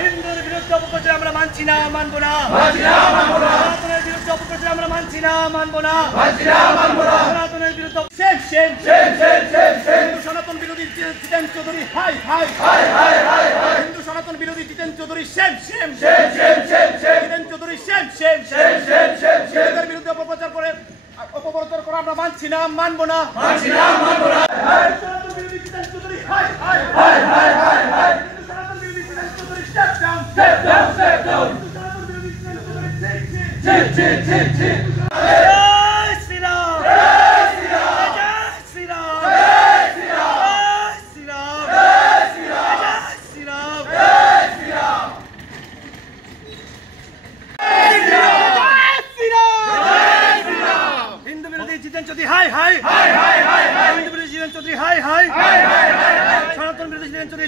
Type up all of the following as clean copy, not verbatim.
হিন্দুর বিরুদ্ধে অপপ্রচার আমরা মানছি না, মানবো না। সনাতনের বিরুদ্ধে অপপ্রচার আমরা মানছি না, মানবো না। সনাতনের বিরুদ্ধে হিন্দু সনাতন বিরোধী জিতেন চৌধুরী হাই হাই। হিন্দু সনাতন বিরোধী জিতেন চৌধুরী সেম সেম। জিতেন চৌধুরী সেম সেম। হিন্দুদের বিরুদ্ধে অপপ্রচার করা আমরা মানছি না, মানবো না। সনাতন বিরোধী জিতেন চৌধুরী হাই হাই। হিন্দু সনাতন বিরোধী জিতেন চৌধুরী স্টেপ ডাউন। হিন্দু সনাতন বিরোধী জিতেন চৌধুরী ঠিক। জয় শ্রীরাম। হিন্দু বিরোধী জিতেন চৌধুরী হাই হাই। হিন্দু বিরোধী জিতেন চৌধুরী হাই হাই। সনাতন বিরোধী জিতেন চৌধুরী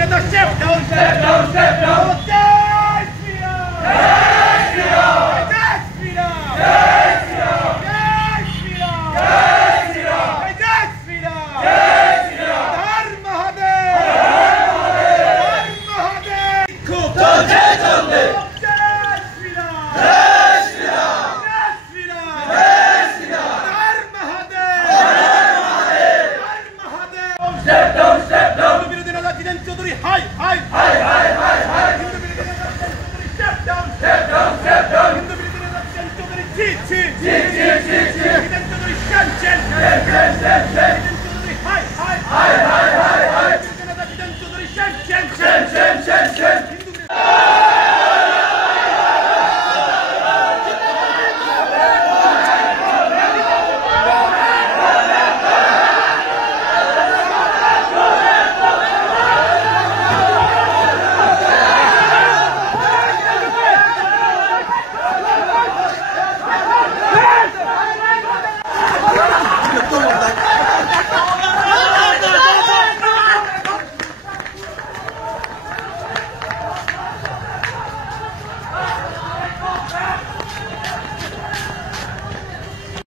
নেতা স্টেপ ডাউন।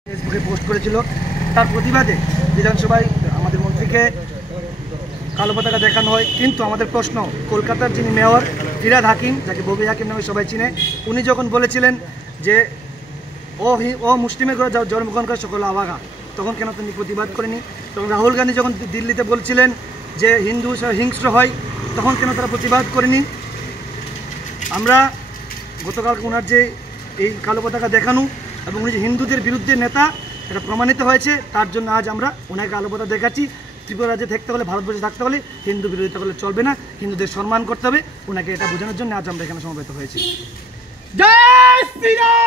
ফেসবুকে পোস্ট করেছিল, তার প্রতিবাদে বিধানসভায় আমাদের মন্ত্রীকে কালো পতাকা দেখানো হয়। কিন্তু আমাদের প্রশ্ন, কলকাতার যিনি মেয়র ফিরহাদ হাকিম, যাকে ববি হাকিম নামে সবাই চিনে, উনি যখন বলেছিলেন যে ও মুসলিমের ঘরে জন্মগ্রহণ করে সকল আবাগা, তখন কেন তিনি প্রতিবাদ করেনি? তখন রাহুল গান্ধী যখন দিল্লিতে বলছিলেন যে হিন্দু হিংস্র হয়, তখন কেন তারা প্রতিবাদ করেনি? আমরা গতকাল ওনার যে এই কালো পতাকা দেখানো এবং উনি যে হিন্দুদের বিরুদ্ধে নেতা, এটা প্রমাণিত হয়েছে। তার জন্য আজ আমরা ওনাকে কালো পতাকা দেখাচ্ছি। ত্রিপুরা রাজ্যে থাকতে হলে, ভারতবর্ষে থাকতে হলে হিন্দু বিরোধিতা করলে চলবে না, হিন্দুদের সম্মান করতে হবে। ওনাকে এটা বোঝানোর জন্য আজ আমরা এখানে সমবেত হয়েছি। জয় শ্রীরাম।